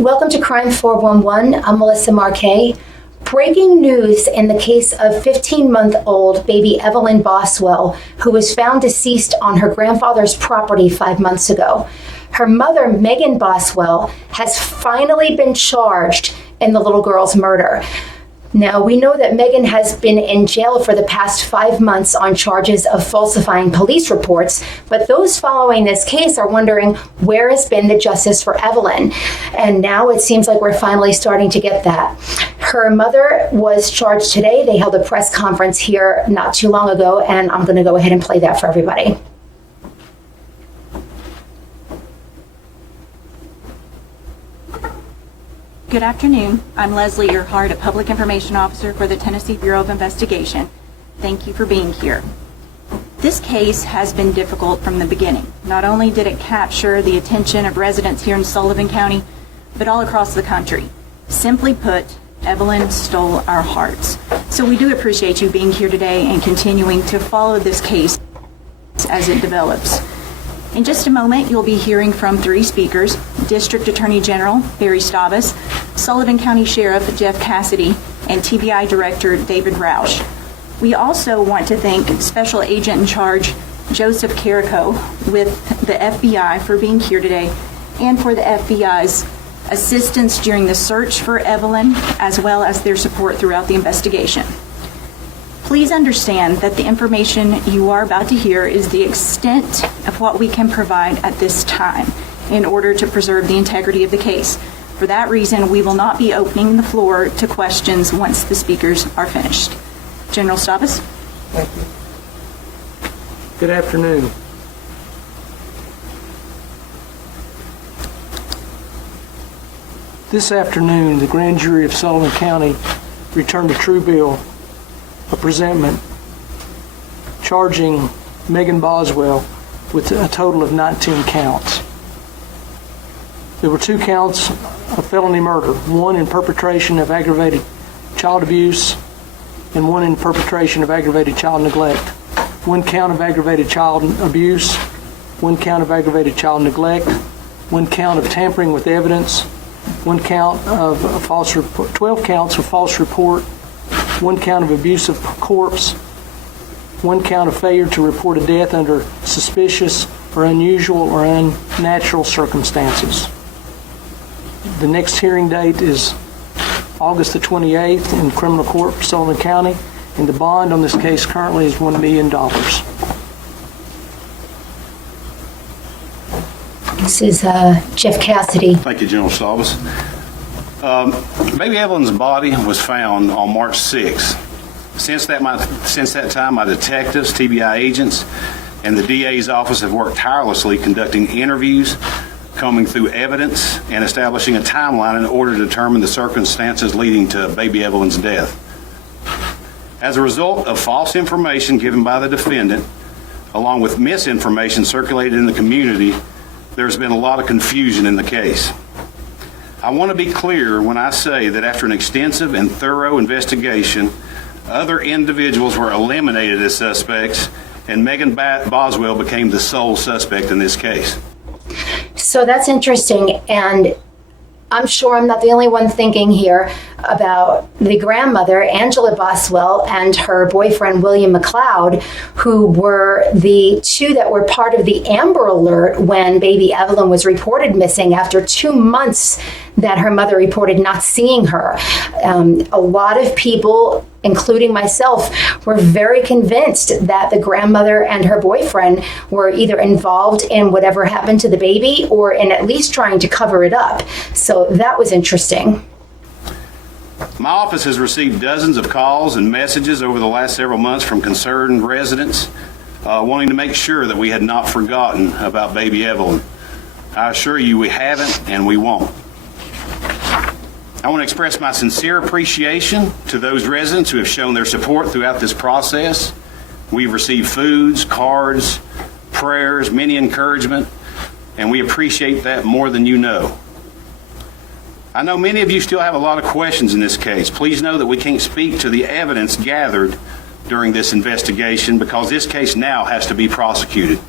Welcome to Crime 411. I'm Melissa Marquet. Breaking news in the case of 15-month-old baby Evelyn Boswell, who was found deceased on her grandfather's property 5 months ago. Her mother, Megan Boswell, has finally been charged in the little girl's murder. Now, we know that Megan has been in jail for the past 5 months on charges of falsifying police reports, but those following this case are wondering where has been the justice for Evelyn. And now it seems like we're finally starting to get that. Her mother was charged today. They held a press conference here not too long ago, and I'm going to go ahead and play that for everybody. Good afternoon. I'm Leslie Earhart, a Public Information Officer for the Tennessee Bureau of Investigation. Thank you for being here. This case has been difficult from the beginning. Not only did it capture the attention of residents here in Sullivan County, but all across the country. Simply put, Evelyn stole our hearts. So we do appreciate you being here today and continuing to follow this case as it develops. In just a moment, you'll be hearing from 3 speakers: District Attorney General Barry Stavis, Sullivan County Sheriff Jeff Cassidy, and TBI Director David Roush. We also want to thank Special Agent in Charge Joseph Carrico with the FBI for being here today, and for the FBI's assistance during the search for Evelyn, as well as their support throughout the investigation. Please understand that the information you are about to hear is the extent of what we can provide at this time in order to preserve the integrity of the case. For that reason, we will not be opening the floor to questions once the speakers are finished. General Stavis? Thank you. Good afternoon. This afternoon, the grand jury of Sullivan County returned a true bill of presentment charging Megan Boswell with a total of 19 counts. There were 2 counts of felony murder, one in perpetration of aggravated child abuse and one in perpetration of aggravated child neglect. 1 count of aggravated child abuse, 1 count of aggravated child neglect, 1 count of tampering with evidence, 1 count of a false report, 12 counts of false report, 1 count of abuse of corpse, 1 count of failure to report a death under suspicious or unusual or unnatural circumstances. The next hearing date is August the 28th in criminal court for Sullivan County, and the bond on this case currently is $1 million. This is Jeff Cassidy. Thank you, General Stavis. Baby Evelyn's body was found on March 6th. Since that time, my detectives, TBI agents, and the DA's office have worked tirelessly conducting interviews, combing through evidence, and establishing a timeline in order to determine the circumstances leading to baby Evelyn's death. As a result of false information given by the defendant, along with misinformation circulated in the community, there's been a lot of confusion in the case. I want to be clear when I say that after an extensive and thorough investigation, other individuals were eliminated as suspects, and Megan Boswell became the sole suspect in this case. So that's interesting, and I'm sure I'm not the only one thinking here about the grandmother, Angela Boswell, and her boyfriend, William McLeod, who were the 2 that were part of the Amber Alert when baby Evelyn was reported missing after 2 months that her mother reported not seeing her. A lot of people, including myself, were very convinced that the grandmother and her boyfriend were either involved in whatever happened to the baby or in at least trying to cover it up. So that was interesting. My office has received dozens of calls and messages over the last several months from concerned residents wanting to make sure that we had not forgotten about baby Evelyn. I assure you we haven't and we won't. I want to express my sincere appreciation to those residents who have shown their support throughout this process. We've received foods, cards, prayers, many encouragement, and we appreciate that more than you know. I know many of you still have a lot of questions in this case. Please know that we can't speak to the evidence gathered during this investigation because this case now has to be prosecuted.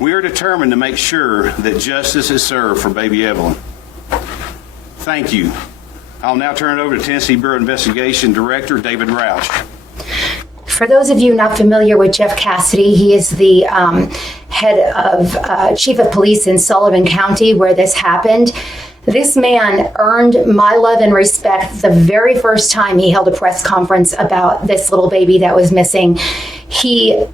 We are determined to make sure that justice is served for baby Evelyn. Thank you. I'll now turn it over to Tennessee Bureau of Investigation Director David Roush. For those of you not familiar with Jeff Cassidy, he is the head of chief of police in Sullivan County where this happened. This man earned my love and respect the very first time he held a press conference about this little baby that was missing. He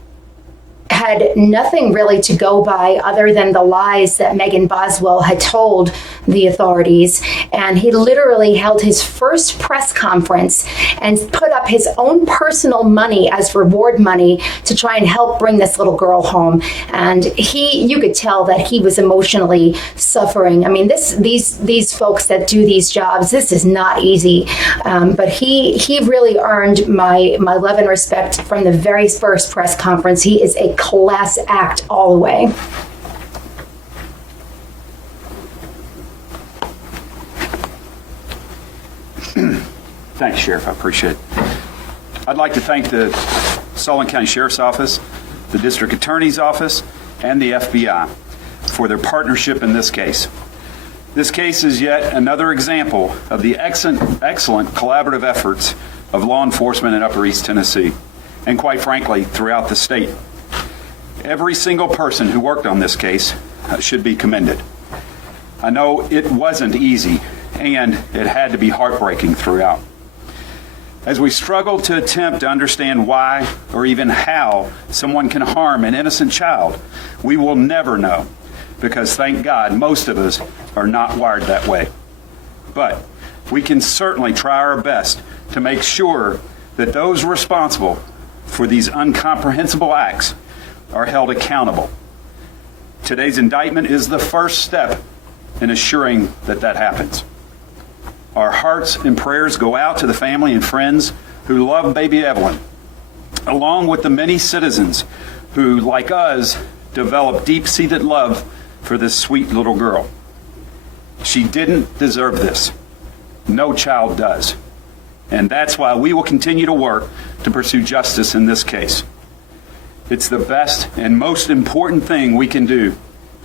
had nothing really to go by other than the lies that Evelyn Boswell had told the authorities. And he literally held his first press conference and put up his own personal money as reward money to try and help bring this little girl home. And you could tell that he was emotionally suffering. I mean, these folks that do these jobs, this is not easy. But he really earned my love and respect from the very first press conference. He is a class act all the way. Thanks, Sheriff. I appreciate it. I'd like to thank the Sullivan County Sheriff's Office, the District Attorney's Office, and the FBI for their partnership in this case. This case is yet another example of the excellent collaborative efforts of law enforcement in Upper East Tennessee, and quite frankly, throughout the state. Every single person who worked on this case should be commended. I know it wasn't easy, and it had to be heartbreaking throughout. As we struggle to attempt to understand why or even how someone can harm an innocent child, we will never know, because thank God most of us are not wired that way. But we can certainly try our best to make sure that those responsible for these incomprehensible acts are held accountable. Today's indictment is the first step in assuring that that happens. Our hearts and prayers go out to the family and friends who love baby Evelyn, along with the many citizens who, like us, develop deep-seated love for this sweet little girl. She didn't deserve this. No child does. And that's why we will continue to work to pursue justice in this case. It's the best and most important thing we can do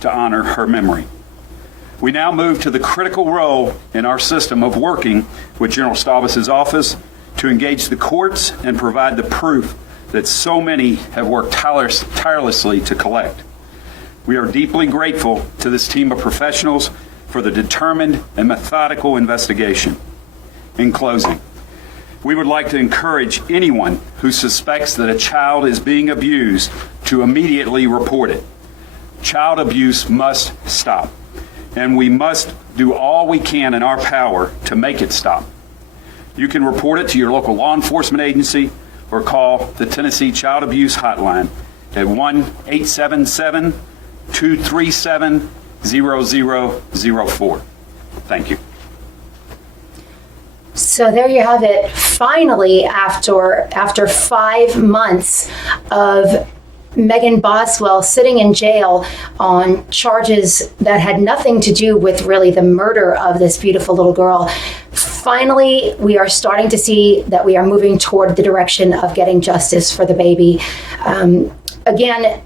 to honor her memory. We now move to the critical role in our system of working with General Staubus's office to engage the courts and provide the proof that so many have worked tirelessly to collect. We are deeply grateful to this team of professionals for the determined and methodical investigation. In closing, we would like to encourage anyone who suspects that a child is being abused to immediately report it. Child abuse must stop, and we must do all we can in our power to make it stop. You can report it to your local law enforcement agency or call the Tennessee Child Abuse Hotline at 1-877-237-0004. Thank you. So there you have it. Finally, after 5 months of Evelyn Boswell sitting in jail on charges that had nothing to do with really the murder of this beautiful little girl, finally we are starting to see that we are moving toward the direction of getting justice for the baby. Again,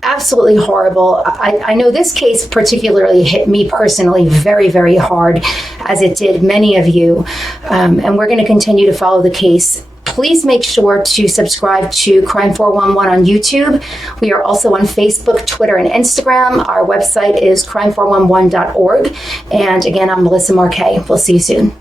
absolutely horrible. I know this case particularly hit me personally very, very hard, as it did many of you. And we're going to continue to follow the case. Please make sure to subscribe to Crime 411 on YouTube. We are also on Facebook, Twitter, and Instagram. Our website is crime411.org. And again, I'm Melissa Marquet. We'll see you soon.